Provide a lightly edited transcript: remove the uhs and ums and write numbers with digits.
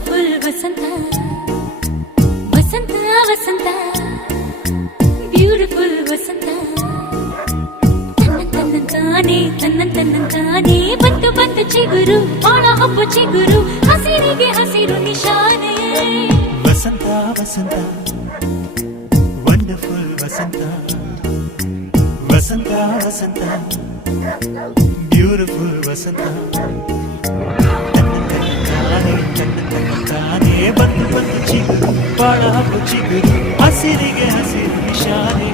beautiful ವಸಂತ ವಸಂತ ವಸಂತ beautiful ವಸಂತ ತನ್ನಂತಾನೆ ಬಂತು ಬಂತು ಚಿಗುರು ಬಾಳ ಹಬ್ಬ ಚಿಗುರು ಹಸಿರಿಗೆ ಹಸಿರು ನಿಶಾನೆ ವಸಂತ ವಸಂತ ವಂಡರ್ಫುಲ್ ವಸಂತ ವಸಂತ ವಸಂತ ಬ್ಯೂಟಿಫುಲ್ ವಸಂತ ತಾನೇ ಬಂತು ಬಂತು ಚಿಗುರು ಬಾಳ ಹಬ್ಬ ಚಿಗುರು ಹಸಿರಿಗೆ ಹಸಿರು ನಿಶಾನೆ